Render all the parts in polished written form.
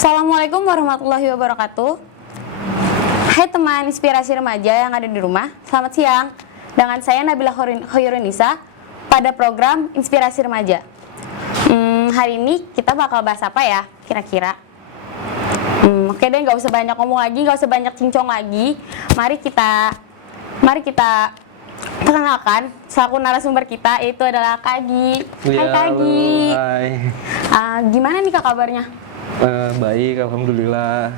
Assalamualaikum warahmatullahi wabarakatuh. Hai teman inspirasi remaja yang ada di rumah, selamat siang. Dengan saya Nabila Hoyrunisa pada program Inspirasi Remaja. Hari ini kita bakal bahas apa ya kira-kira? Oke deh, nggak usah banyak ngomong lagi, nggak usah banyak cincong lagi. Mari kita perkenalkan selaku narasumber kita, yaitu adalah Kak Agi. Hai Kak Agi. Hai. Gimana nih Kak kabarnya? Baik, alhamdulillah.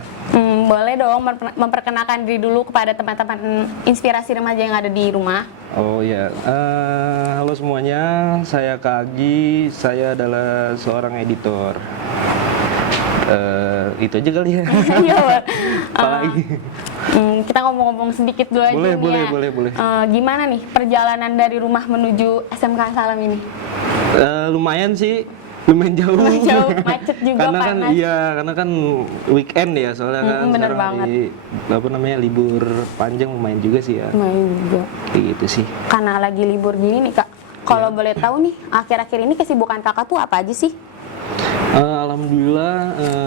Boleh dong memperkenalkan diri dulu kepada teman-teman inspirasi remaja yang ada di rumah. Oh ya, halo semuanya, saya Kak Agi, saya adalah seorang editor. Itu aja kali ya. Iya, Apalagi? Kita ngomong-ngomong sedikit dulu aja nih ya. Boleh. Gimana nih perjalanan dari rumah menuju SMK Salam ini? Lumayan sih, lumayan jauh. Jauh, macet juga, karena panas. karena kan weekend ya, soalnya kan Bener sekarang banget. libur panjang lumayan juga sih ya. Lumayan juga. Kayak gitu sih. Karena lagi libur gini nih Kak. Kalau boleh tahu nih, akhir-akhir ini kesibukan Kakak tuh apa aja sih? Alhamdulillah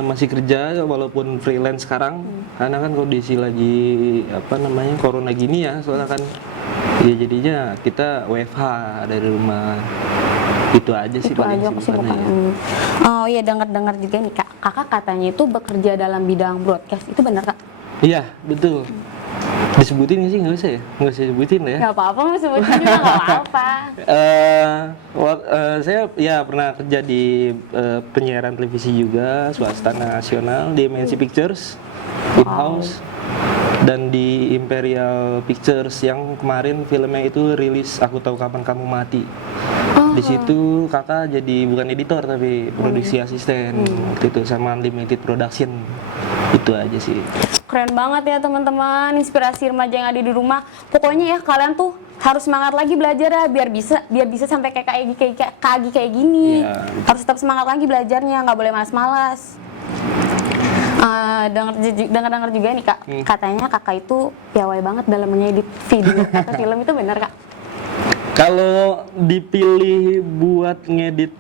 masih kerja walaupun freelance sekarang karena kan kondisi lagi corona gini ya, soalnya kan ya jadinya kita WFH dari rumah. Itu aja sih Itu paling aja kesibukannya kesibukan. ya. Oh iya, dengar-dengar juga nih Kak. Kakak katanya itu bekerja dalam bidang broadcast. Itu benar Kak? Iya, betul. Disebutin nggak sih? Nggak usah ya? Nggak usah disebutin lah ya. Gak apa-apa, mau sebutin juga gak apa-apa. Saya ya pernah kerja di penyiaran televisi juga, swasta nasional di MNC Pictures, in-house, dan di Imperial Pictures yang kemarin filmnya itu rilis Aku Tahu Kapan Kamu Mati. Di situ kakak jadi bukan editor tapi produksi asisten waktu itu sama Unlimited Production. Itu aja sih. Keren banget ya teman-teman, inspirasi remaja yang ada di rumah. Pokoknya ya kalian tuh harus semangat lagi belajar ya, biar bisa sampai kayak Kak Agi kayak gini. Iya. Harus tetap semangat lagi belajarnya, nggak boleh malas-malas. Dengar juga nih Kak, katanya kakak itu piawai banget dalam mengedit video atau film, itu benar Kak? Kalau dipilih buat ngedit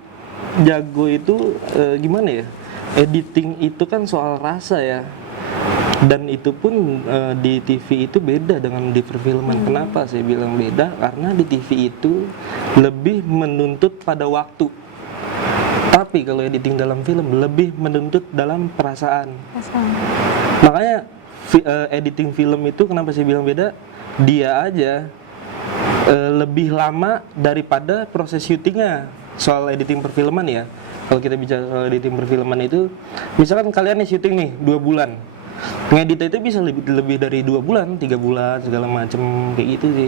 jago itu gimana ya? Editing itu kan soal rasa ya. Dan itu pun di TV itu beda dengan di perfilman. Kenapa saya bilang beda? Karena di TV itu lebih menuntut pada waktu. Tapi kalau editing dalam film lebih menuntut dalam perasaan. Makanya editing film itu kenapa saya bilang beda? Dia aja lebih lama daripada proses syutingnya. Soal editing perfilman ya, kalau kita bicara soal editing perfilman itu, misalkan kalian nih syuting nih 2 bulan, ngedit itu bisa lebih dari 2 bulan, 3 bulan segala macem kayak gitu sih.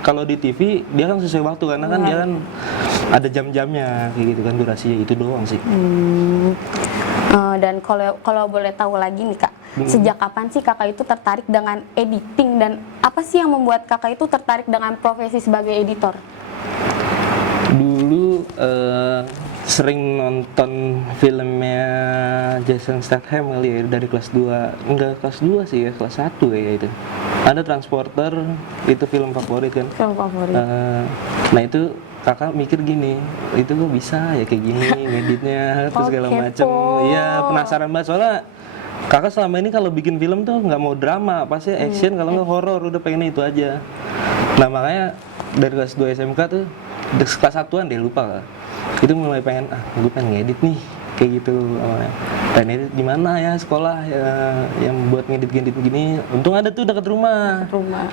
Kalau di TV dia kan sesuai waktu, karena kan dia kan ada jam-jamnya kayak gitu kan, durasinya itu doang sih. Dan kalau boleh tahu lagi nih Kak, sejak kapan sih kakak itu tertarik dengan editing, dan apa sih yang membuat kakak itu tertarik dengan profesi sebagai editor? Dulu sering nonton filmnya Jason Statham kali ya, dari kelas 2, enggak kelas 2 sih ya, kelas 1 ya itu. Ada Transporter, itu film favorit kan. Film favorit. Nah itu kakak mikir gini, itu kok bisa ya kayak gini ngeditnya terus segala macam. Iya, penasaran banget soalnya kakak selama ini kalau bikin film tuh nggak mau drama, pasti action, kalau nggak horor, udah pengennya itu aja. Nah makanya dari kelas 2 SMK tuh, kelas 1-an deh lupa lah, itu mulai pengen, gue pengen ngedit nih kayak gitu awalnya. Dan edit di mana ya sekolah ya, yang buat ngedit gini. Untung ada tuh dekat rumah.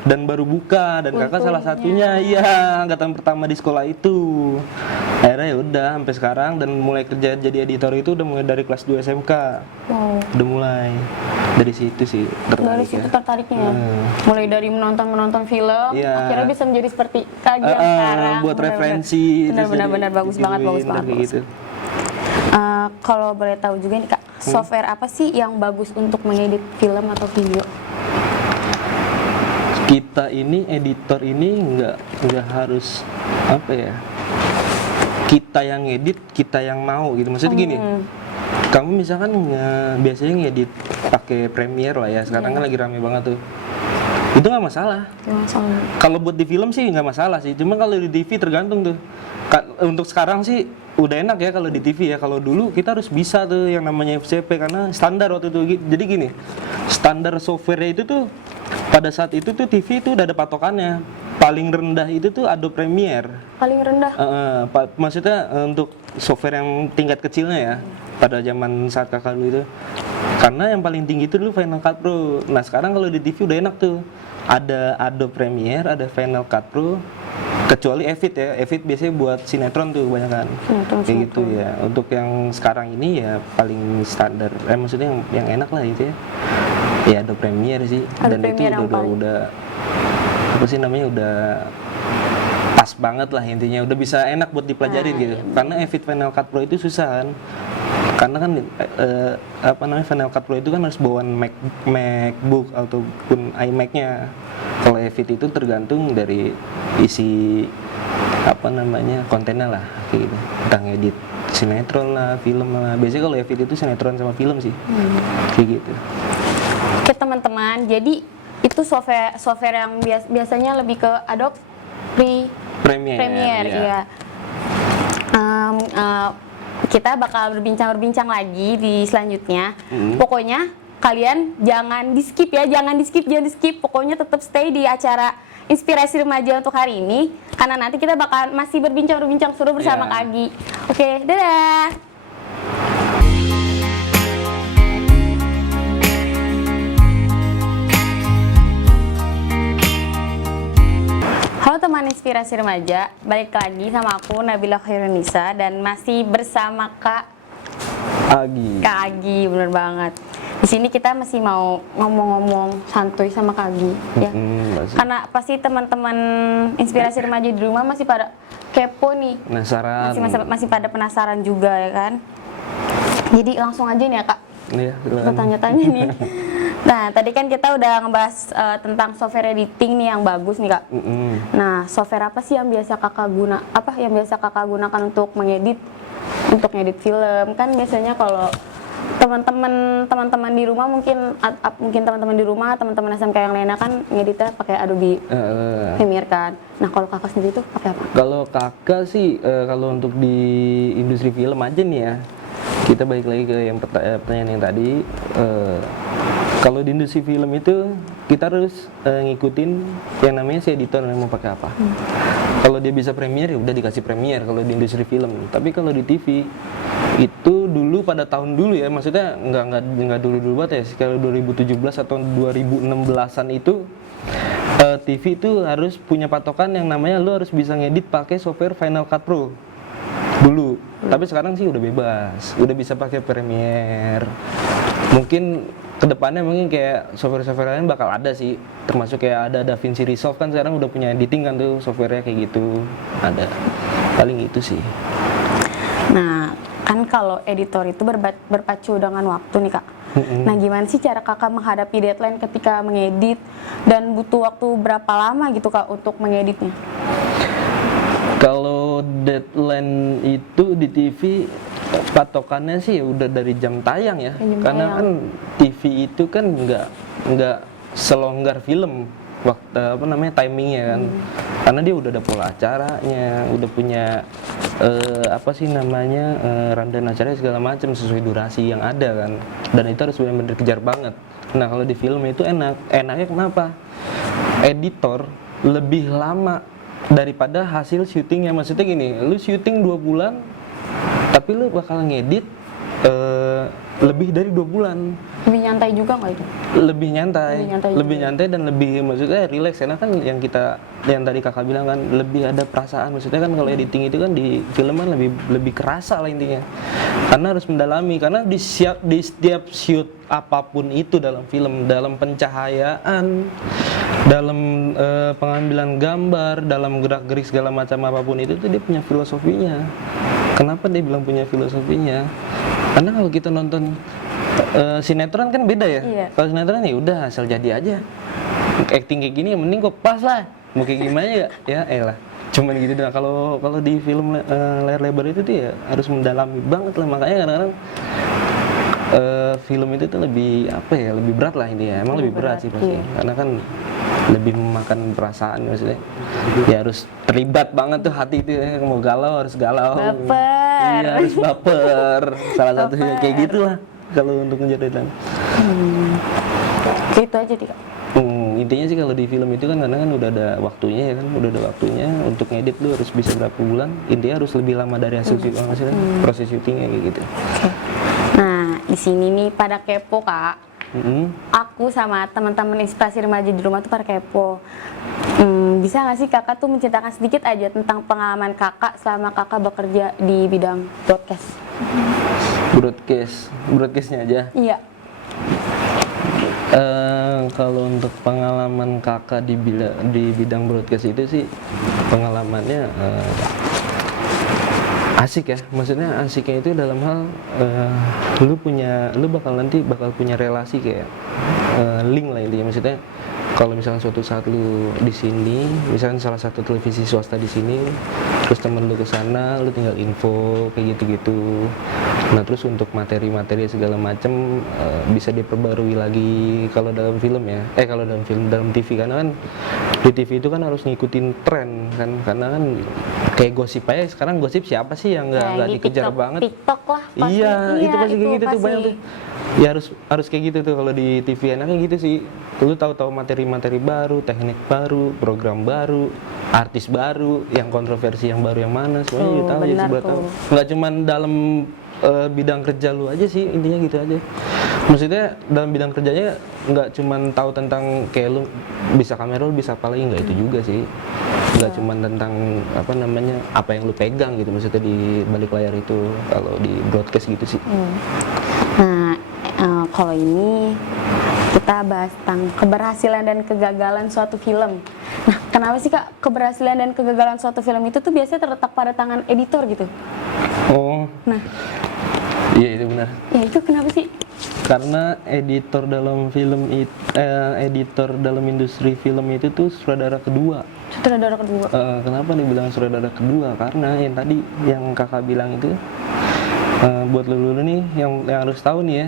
Dan baru buka, dan kakak salah satunya, iya, angkatan pertama di sekolah itu. Akhirnya ya udah sampai sekarang, dan mulai kerja jadi editor itu udah mulai dari kelas 2 SMK. Udah mulai dari situ sih tertarik. Dari situ tertariknya. Mulai dari menonton film, akhirnya bisa menjadi seperti Kak Agi yang sekarang. Buat referensi. Benar-benar bagus banget. Gitu. Kalau boleh tahu juga nih Kak, software apa sih yang bagus untuk mengedit film atau video? Kita ini editor ini nggak harus apa ya, kita yang ngedit, kita yang mau gitu. Maksudnya gini, kamu misalkan biasanya ngedit pakai Premiere lah ya, sekarang kan lagi rame banget tuh. Itu nggak masalah. Masalah. Kalau buat di film sih nggak masalah sih, cuma kalau di TV tergantung tuh. Untuk sekarang sih udah enak ya kalau di TV ya. Kalau dulu kita harus bisa tuh yang namanya FCP karena standar waktu itu. Jadi gini, standar software-nya itu tuh pada saat itu tuh TV itu udah ada patokannya. Paling rendah itu tuh Adobe Premiere. Paling rendah. Maksudnya untuk software yang tingkat kecilnya ya pada zaman saat kakak dulu itu. Karena yang paling tinggi itu dulu Final Cut Pro. Nah sekarang kalau di TV udah enak tuh. Ada Adobe Premiere, ada Final Cut Pro. Kecuali Evid ya, Evid biasanya buat sinetron tuh kebanyakan. Kayak gitu ya. Untuk yang sekarang ini ya paling standar. Maksudnya yang enak lah gitu ya. Ya Adobe Premiere sih. Adobe Dan Premiere itu udah apa sih namanya udah pas banget lah intinya, udah bisa enak buat dipelajarin gitu. Karena Evid Final Cut Pro itu susah kan, karena kan apa namanya Final Cut Pro itu kan harus bawaan MacBook ataupun iMac-nya. Kalau Evid itu tergantung dari isi apa namanya kontennya lah kayak gitu, entah ngedit sinetron lah, film lah. Biasanya kalau Evid itu sinetron sama film sih, kayak gitu. Oke teman-teman, jadi itu software yang biasanya lebih ke Adobe Premiere ya. Kita bakal berbincang lagi di selanjutnya. Pokoknya kalian jangan di skip ya, jangan di skip. Pokoknya tetap stay di acara Inspirasi Remaja untuk hari ini, karena nanti kita bakal masih berbincang seru bersama Kak Agi. Oke, dadah. Halo teman Inspirasi Remaja, balik lagi sama aku Nabila Khairunisa dan masih bersama Kak Agi, bener banget. Di sini kita masih mau ngomong-ngomong santuy sama Kak Agi, ya. Karena pasti teman-teman Inspirasi Remaja di rumah masih pada kepo nih, penasaran, masih pada penasaran juga ya kan. Jadi langsung aja nih ya Kak, kita tanya-tanya nih. Nah, tadi kan kita udah ngebahas tentang software editing nih yang bagus nih Kak. Nah, software apa sih yang biasa Kakak gunakan untuk mengedit, untuk ngedit film? Kan biasanya kalau teman-teman di rumah mungkin teman-teman di rumah, teman-teman SMK yang lainnya kan ngeditnya pakai Adobe Premiere kan. Nah, kalau Kakak sendiri tuh pakai apa? Kalau Kakak sih kalau untuk di industri film aja nih ya. Kita balik lagi ke yang pertanyaan yang tadi. Kalau di industri film itu kita harus ngikutin yang namanya si editor yang mau pakai apa. Kalau dia bisa Premiere ya udah dikasih Premiere kalau di industri film. Tapi kalau di TV itu dulu pada tahun dulu ya, maksudnya nggak dulu banget ya. Kalau 2017 atau 2016-an itu TV itu harus punya patokan yang namanya lu harus bisa ngedit pakai software Final Cut Pro dulu. Tapi sekarang sih udah bebas, udah bisa pakai Premiere. Mungkin kedepannya mungkin kayak software-software lain bakal ada sih, termasuk kayak ada DaVinci Resolve kan sekarang udah punya editing kan tuh softwarenya kayak gitu, ada. Paling itu sih. Nah, kan kalau editor itu berpacu dengan waktu nih Kak. Nah, gimana sih cara Kakak menghadapi deadline ketika mengedit dan butuh waktu berapa lama gitu Kak untuk mengeditnya? Kalau deadline itu di TV patokannya sih udah dari jam tayang ya, karena kan TV itu kan nggak selonggar film waktu apa namanya timingnya kan, karena dia udah ada pola acaranya, udah punya apa sih namanya rundown acaranya segala macam sesuai durasi yang ada kan, dan itu harus benar-benar dikejar banget. Nah kalau di film itu enaknya kenapa? Editor lebih lama daripada hasil syutingnya. Maksudnya gini, lu syuting 2 bulan tapi lu bakal ngedit lebih dari 2 bulan. Lebih nyantai juga nggak itu? Lebih nyantai dan lebih maksudnya relax, karena kan yang tadi Kakak bilang kan lebih ada perasaan. Maksudnya kan kalau editing itu kan di film kan lebih kerasa lah intinya, karena harus mendalami, karena di setiap shoot apapun itu dalam film, dalam pencahayaan, dalam pengambilan gambar, dalam gerak-gerik segala macam apapun itu tuh dia punya filosofinya. Kenapa dia bilang punya filosofinya? Karena kalau kita nonton sinetron kan beda ya. Iya. Kalau sinetron ya udah asal jadi aja. Acting kayak gini yang mending kok pas lah. Mau kayak gimana ya elah. Cuman gitu dah. Kalau di film layar lebar itu tuh ya harus mendalami banget lah. Makanya kadang-kadang film itu tuh lebih berat lah intinya. Emang lebih berat sih pasti. Iya. Karena kan lebih memakan perasaan maksudnya. Ya harus terlibat banget tuh hati itu ya. Mau galau harus galau. Baper. Iya, harus baper. Salah satunya kayak gitulah kalau untuk menjadi dan. Gitu aja Kak. Intinya sih kalau di film itu kan kadang kan udah ada waktunya ya kan, udah ada waktunya untuk ngedit lu harus bisa berapa bulan, intinya harus lebih lama dari hasil syuting maksudnya proses syutingnya kayak gitu. Nah, di sini nih pada kepo Kak. Aku sama teman-teman inspirasi remaja di rumah tuh pada kepo. Bisa nggak sih kakak tuh menceritakan sedikit aja tentang pengalaman kakak selama kakak bekerja di bidang broadcast? Broadcastnya aja. Iya. Kalau untuk pengalaman kakak di bidang broadcast itu sih pengalamannya asik ya, maksudnya asiknya itu dalam hal lu bakal punya relasi kayak link lah intinya, maksudnya kalau misalnya suatu saat lu di sini, misalnya salah satu televisi swasta di sini, terus temen lu ke sana, lu tinggal info kayak gitu-gitu. Nah terus untuk materi-materi segala macam bisa diperbarui lagi kalau dalam film ya, kalau dalam TV karena kan di TV itu kan harus ngikutin tren kan, karena kan kayak gosip aja sekarang, gosip siapa sih yang nggak dikejar banget? TikTok lah pasti. Iya, itu pasti kayak gitu pasti. tuh banyak tuh. Ya harus kayak gitu tuh kalau di TV enaknya gitu sih. Lu tahu-tahu materi-materi baru, teknik baru, program baru, artis baru, yang kontroversi yang baru yang mana, semuanya lu tahu ya sebelah tahu. Nggak cuman dalam bidang kerja lu aja sih, intinya gitu aja. Maksudnya dalam bidang kerjanya nggak cuman tahu tentang kayak lu bisa kamera, lu bisa apa lagi, nggak itu juga sih. Nggak cuman tentang apa yang lu pegang gitu, maksudnya di balik layar itu kalau di broadcast gitu sih. Nah, kalau ini kita bahas tentang keberhasilan dan kegagalan suatu film. Nah, kenapa sih Kak keberhasilan dan kegagalan suatu film itu tuh biasanya terletak pada tangan editor gitu? Oh. Nah. Iya itu benar. Ya itu kenapa sih? Karena editor dalam industri film itu tuh sutradara kedua. Sutradara kedua. Kenapa dibilang sutradara kedua? Karena yang tadi yang kakak bilang itu buat lu nih yang harus tahu nih ya.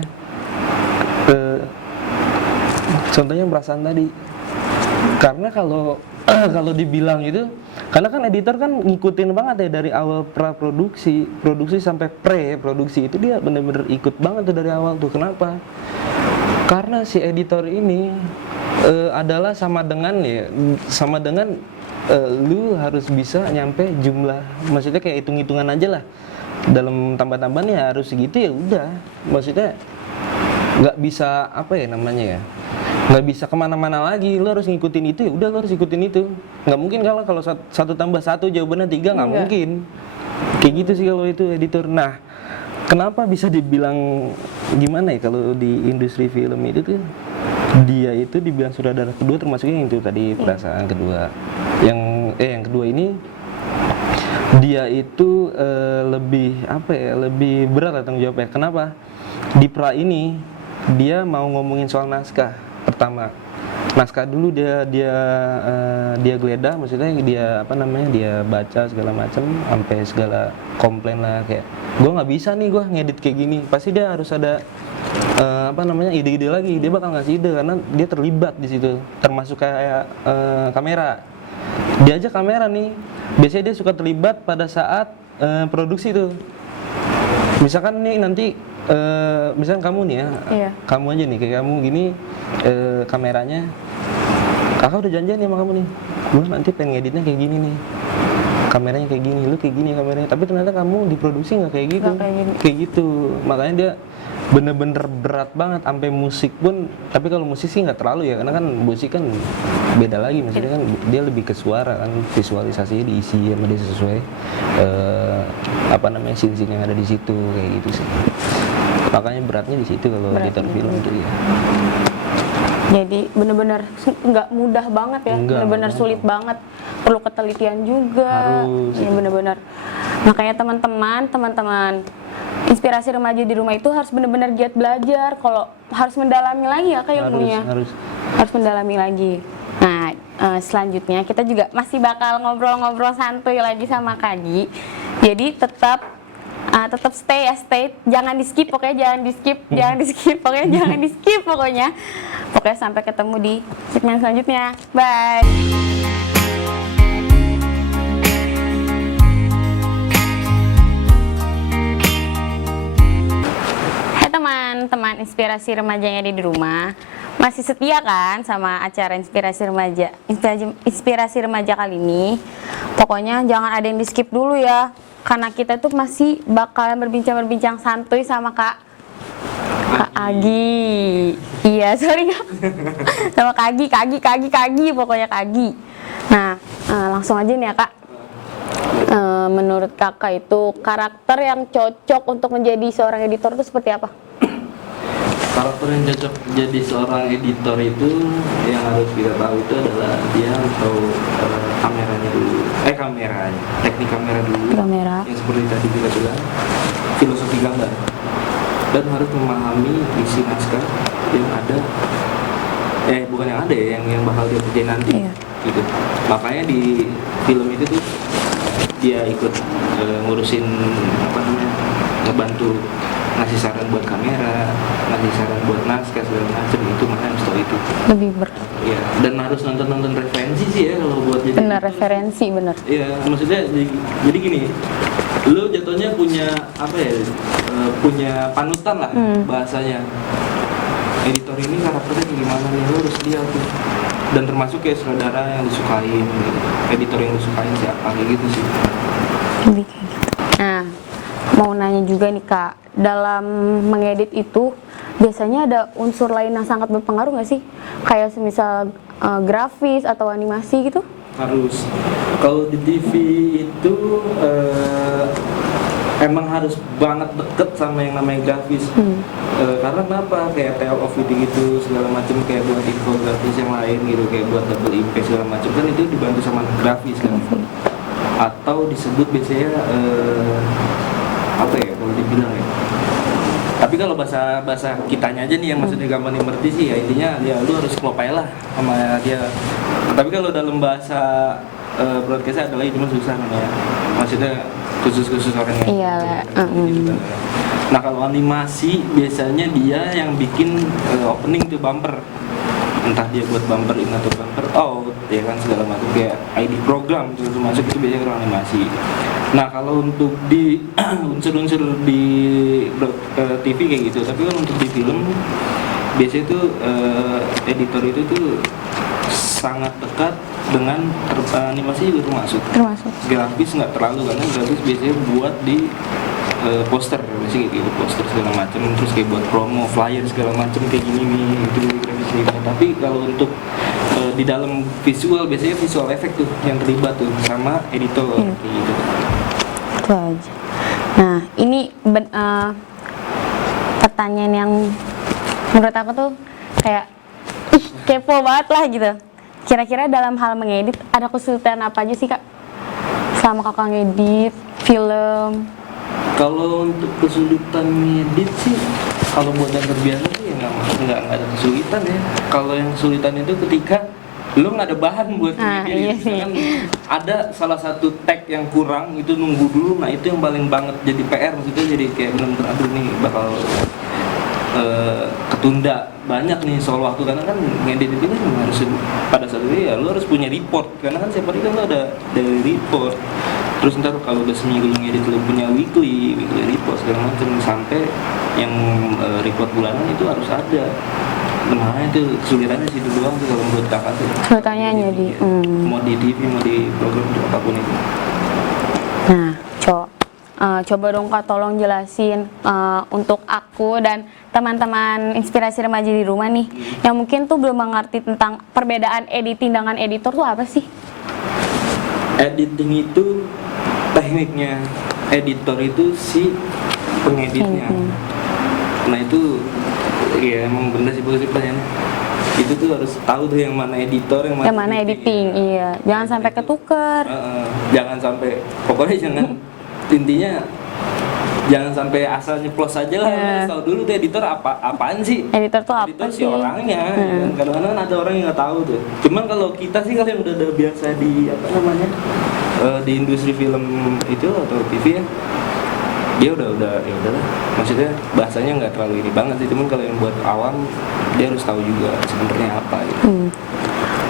Contohnya perasaan tadi. Karena kalau dibilang itu, karena kan editor kan ngikutin banget ya dari awal produksi sampai pre-produksi itu dia bener-bener ikut banget tuh dari awal tuh. Kenapa? Karena si editor ini adalah sama dengan lu harus bisa nyampe jumlah, maksudnya kayak hitung-hitungan aja lah. Dalam tambah-tambahan ya harus segitu ya udah. Maksudnya nggak bisa nggak bisa kemana-mana lagi, lo harus ngikutin itu ya udah, lo harus ikutin itu. Nggak mungkin kalau 1 tambah 1 jawabannya 3, nggak mungkin kayak gitu sih kalau itu editor. Nah kenapa bisa dibilang gimana ya kalau di industri film itu tuh dia itu dibilang sutradara kedua, termasuknya yang itu tadi perasaan kedua. Yang kedua ini dia itu lebih berat tanggung jawabnya. Kenapa? Di pra ini dia mau ngomongin soal naskah. Pertama, naskah dulu dia geledah, maksudnya dia baca segala macam sampai segala komplain lah, kayak gue nggak bisa nih gue ngedit kayak gini. Pasti dia harus ada ide-ide lagi. Dia bakal ngasih ide karena dia terlibat di situ, termasuk kayak kamera. Dia aja kamera nih, biasanya dia suka terlibat pada saat produksi tuh. Misalkan nih nanti misalkan kamu nih ya, kamu aja nih, kayak kamu gini, kameranya kakak udah janjian nih sama kamu nih, gue nanti pengen ngeditnya kayak gini nih, kameranya kayak gini, lu kayak gini kameranya, tapi ternyata kamu diproduksi nggak kayak gitu, kayak gitu. Makanya dia bener-bener berat banget, sampai musik pun. Tapi kalau musik sih nggak terlalu ya, karena kan musik kan beda lagi, maksudnya kan dia lebih ke suara kan, visualisasinya diisi sama dia sesuai scene-scene yang ada di situ kayak gitu sih. Makanya beratnya di situ kalau editor film itu ya. Jadi benar-benar nggak mudah banget ya, benar-benar sulit banget, perlu ketelitian juga. Harus. Ya benar-benar. Makanya teman-teman inspirasi remaja di rumah itu harus benar-benar giat belajar. Kalau harus mendalami lagi ya kayak ilmunya. Harus mendalami lagi. Nah, selanjutnya kita juga masih bakal ngobrol-ngobrol santuy lagi sama Kak Gi. Jadi tetap tetap stay ya, stay, jangan di skip pokoknya, jangan di skip, jangan di skip pokoknya, jangan di skip pokoknya. Pokoknya sampai ketemu di segmen selanjutnya. Bye. Hai teman-teman inspirasi remaja yang ada di rumah, masih setia kan sama acara inspirasi remaja? Inspirasi remaja kali ini, pokoknya jangan ada yang di skip dulu ya, karena kita tuh masih bakalan berbincang santuy sama Kak Agi. Iya, sorry Kak. Sama Kak Agi, pokoknya Kak Agi. Nah, langsung aja nih ya Kak. Menurut Kakak itu karakter yang cocok untuk menjadi seorang editor itu seperti apa? Karakter yang cocok jadi seorang editor itu yang harus kita tahu itu adalah dia harus tahu kameranya dulu, teknik kamera dulu, Kamera. yang seperti tadi kita bilang, filosofi gambar, dan harus memahami isi naskah yang ada, bukan yang ada ya, yang bakal dia kerjain nanti, Iya. gitu. Makanya di film itu tuh dia ikut ngurusin ngebantu ngasih saran buat kamera, ngasih saran buat naskah segala macam, itu mana harus tahu itu. Lebih Ya, dan harus nonton referensi sih ya kalau buat jadi. bener referensi, bener. Iya, maksudnya jadi gini, lu jatuhnya punya punya panutan lah bahasanya. Editor ini karakternya kayak gimana nih, lu harus lihat tuh. Dan termasuk kayak saudara yang disukain, gitu. Editor yang disukain siapa, kayak gitu sih. Lebih kayak gitu. Nah, mau nanya juga nih Kak, dalam mengedit itu biasanya ada unsur lain yang sangat berpengaruh nggak sih? Kayak semisal grafis atau animasi gitu? Harus. Kalau di TV itu emang harus banget deket sama yang namanya grafis. Karena kenapa? Kayak tale of gitu segala macam, kayak buat infografis yang lain gitu, kayak buat double impact segala macam, kan itu dibantu sama grafis kan. Atau disebut biasanya apa ya kalau dibilang ya. Tapi kalau bahasa kitanya aja nih yang maksudnya gampang dimengerti sih ya, intinya ya lu harus klop aja lah sama dia. Tapi kalau dalam bahasa broadcast adalah itu mah susah namanya. Maksudnya khusus orang yang Iya lah. gitu kan. Nah kalau animasi biasanya dia yang bikin opening tuh bumper, entah dia buat bumper in atau bumper out ya kan, segala macam kayak ID program itu masuk, itu biasanya orang animasi. Nah kalau untuk di unsur-unsur di TV kayak gitu, tapi kalau untuk di film biasanya tuh editor itu tuh sangat dekat dengan animasi juga termasuk. Grafis nggak terlalu, karena grafis biasanya buat di poster, biasanya kayak gitu, poster segala macam, terus kayak buat promo, flyer segala macam kayak gini nih, itu grafis gitu. Tapi kalau untuk di dalam visual biasanya visual effect tuh yang terlibat tuh sama editor kayak gitu. Itu aja. Nah, ini pertanyaan yang menurut aku tuh kayak kepo banget lah gitu. Kira-kira dalam hal mengedit ada kesulitan apa aja sih Kak? Selama Kakak ngedit film? Kalau untuk kesulitan ngedit sih, kalau buat yang terbiasa sih ya nggak ada kesulitan ya. Kalau yang kesulitan itu ketika lo nggak ada bahan buat ngedit, iya sih. kan ada salah satu tag yang kurang, itu nunggu dulu. Nah itu yang paling banget jadi PR, maksudnya jadi kayak bener-bener aduh nih bakal ketunda banyak nih soal waktu, karena kan ngedit itu kan harus pada saat itu ya lo harus punya report, karena kan setiap hari kan lo ada daily report, terus ntar kalau udah seminggu lo ngedit lo punya weekly report segala macam, sampai yang report bulanan itu harus ada. Nah itu kesulitannya sih itu doang sih kalau menurut kakak tuh. Kesulitannya jadi Mau di TV mau di program apapun itu. Nah, coba dong Kak tolong jelasin untuk aku dan teman-teman inspirasi remaja di rumah nih yang mungkin tuh belum mengerti tentang perbedaan editing dengan editor tuh apa sih? Editing itu tekniknya, editor itu si pengeditnya. Nah itu ya emang bener sih bagus sih pertanyaannya. Itu tuh harus tahu tuh yang mana editor, yang mana editing. Iya, jangan sampai ketukar. Jangan sampai, pokoknya jangan intinya jangan sampai asal nyeplos aja lah. Harus tahu dulu tuh editor apaan sih. Editor tuh apa Editor sih? si orangnya. Dan kadang-kadang ada orang yang nggak tahu tuh. Cuman kalau kita sih, kalau yang udah biasa di di industri film itu atau TV ya, dia udah ya udahlah, maksudnya bahasanya nggak terlalu ini banget sih, cuman kalau yang buat awam dia harus tahu juga sebenarnya apa gitu.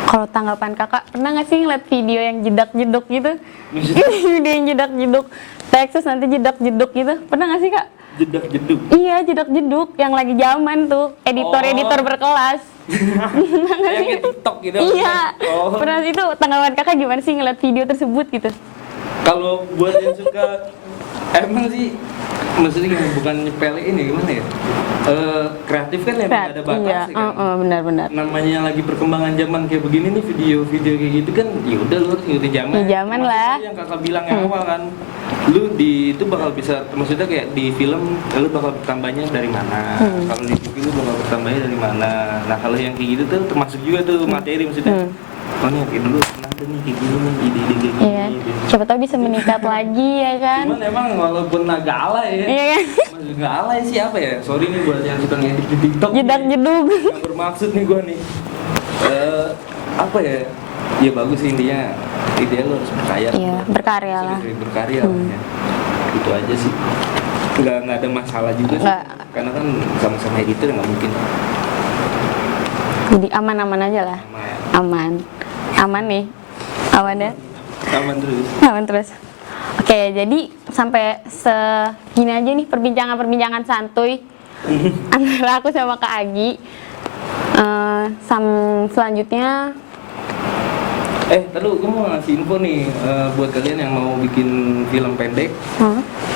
Kalau tanggapan kakak, pernah nggak sih ngeliat video yang jedak-jeduk gitu? Video yang jedak-jeduk, Texas nanti jedak-jeduk gitu, pernah nggak sih kak? Jedak-jeduk. Iya, jedak-jeduk yang lagi zaman tuh, editor berkelas. Yang kayak TikTok gitu. Iya, Oh. pernah itu tanggapan kakak gimana sih ngeliat video tersebut gitu? Kalau buat yang suka emang sih, maksudnya gimana, bukan nyepelin ini gimana ya? Kreatif kan ya, ada batas Iya, kan. benar-benar. Namanya lagi perkembangan zaman kayak begini nih, video-video kayak gitu kan, ya udah lu harus ngikutin zaman. Ya, zaman Termasuk lah. tadi yang kakak bilang yang awal kan, lu di itu bakal bisa, maksudnya kayak di film lu bakal bertambahnya dari mana, kalau di TV lu bakal bertambahnya dari mana. Nah kalau yang kayak gitu tuh termasuk juga tuh materi, maksudnya oh nih kayak dulu pernah ada nih kayak gini nih, ide-ide kayak gini. Iya, gitu. siapa tahu bisa meningkat lagi ya kan? Cuman emang walaupun agak alay ya, Iya kan? maksud nggak alay sih apa ya, sorry nih buat yang suka ngedit di TikTok nih. Jedak-jeduk. Yang bermaksud nih gue nih, apa ya, ya bagus sih intinya, ideal lo harus berkarya. Iya, berkarya lah. Berkarya lah ya. Itu aja sih, nggak ada masalah juga sih, Nggak. karena kan sama-sama editor nggak mungkin Jadi aman-aman aja lah. sama Aman nih. Aman ya? aman terus. Aman terus. Oke, jadi sampai segini aja nih perbincangan santuy antara aku sama Kak Agi. Selanjutnya, Tadi gue mau ngasih info nih, buat kalian yang mau bikin film pendek.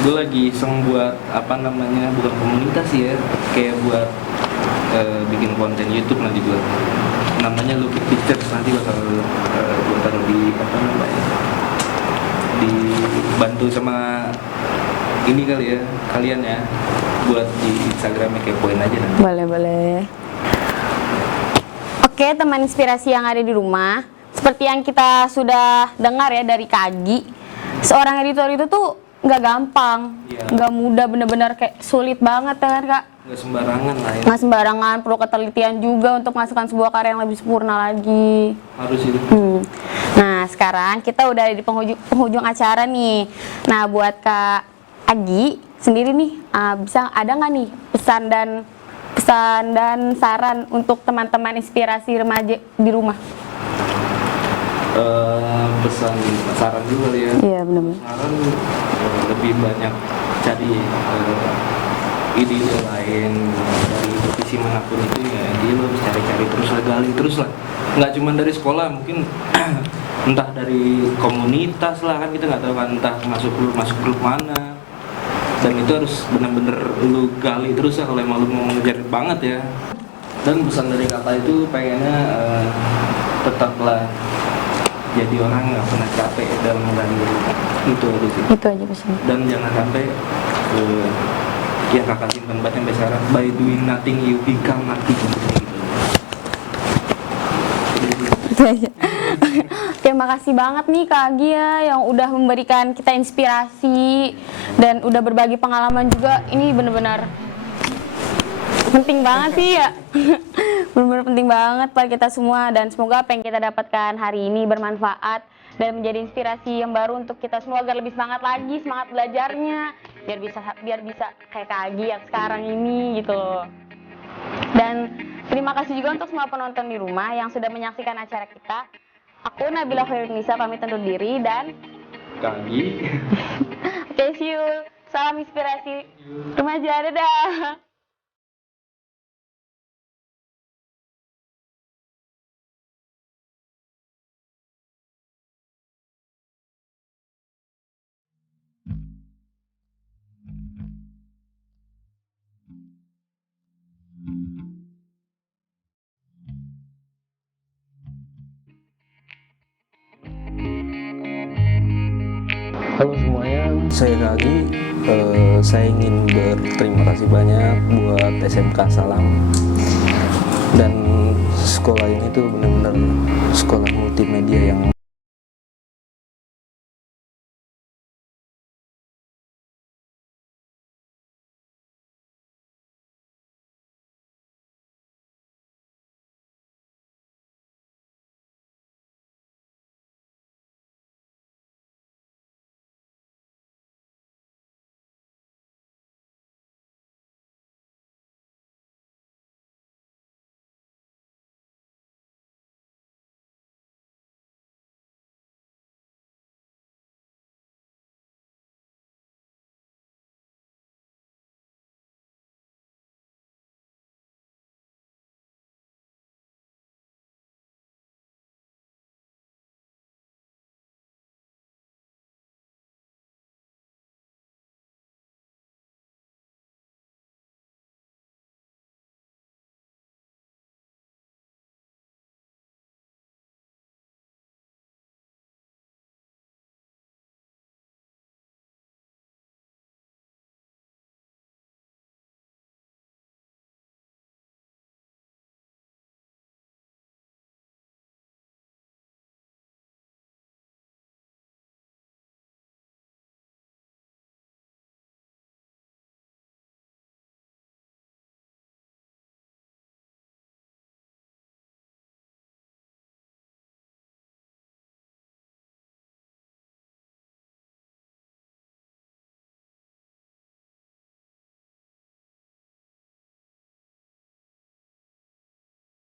Gue lagi iseng buat apa namanya, bukan komunitas sih ya, kayak buat bikin konten YouTube nanti buat namanya Lucky Pictures, nanti bakal gue taruh di apa namanya, dibantu sama ini kali ya, kalian ya, buat di Instagramnya kepoin aja nanti. boleh. Oke, teman inspirasi yang ada di rumah, seperti yang kita sudah dengar ya dari Kak Agi, seorang editor itu tuh nggak gampang, Iya. nggak mudah, bener-bener kayak sulit banget ya kan Kak? Nggak sembarangan lah ya, Nggak sembarangan, perlu ketelitian juga untuk menghasilkan sebuah karya yang lebih sempurna lagi. harus itu. Nah, sekarang kita udah di penghujung acara nih. Nah, buat Kak Agi sendiri nih, bisa ada nggak nih pesan dan saran untuk teman-teman inspirasi remaja di rumah? Pesan saran dulu kali ya. Iya, benar-benar. Saran lebih banyak cari ide-ide lain dari divisi manapun itu ya, dia lo harus cari-cari terus lah, gali terus lah, nggak cuma dari sekolah, mungkin entah dari komunitas lah, kan kita nggak tahu kan, entah masuk grup mana, dan itu harus benar-benar lu gali terus ya kalau emang lu mau ngejar banget ya. Dan pesan dari kakak itu pengennya tetaplah jadi orang nggak pernah capek dalam menggali ilmu. Itu aja sih. Itu aja pesannya. Dan jangan sampai yang kakak simpan banget sampai sekarang, by doing nothing you become nothing. Itu aja. Terima kasih banget nih Kak Agi ya, yang udah memberikan kita inspirasi dan udah berbagi pengalaman juga. Ini benar-benar penting banget sih ya. Benar-benar penting banget buat kita semua, dan semoga apa yang kita dapatkan hari ini bermanfaat dan menjadi inspirasi yang baru untuk kita semua agar lebih semangat lagi, semangat belajarnya, biar bisa kayak Kak Agi yang sekarang ini gitu loh. Dan terima kasih juga untuk semua penonton di rumah yang sudah menyaksikan acara kita. Aku Nabila Hoirunisa pamit undur diri dan Kaki. oke, see you. Salam inspirasi remaja, dadah. Halo semuanya, saya Kagi. Saya ingin berterima kasih banyak buat SMK Salam, dan sekolah ini tuh benar-benar sekolah multimedia yang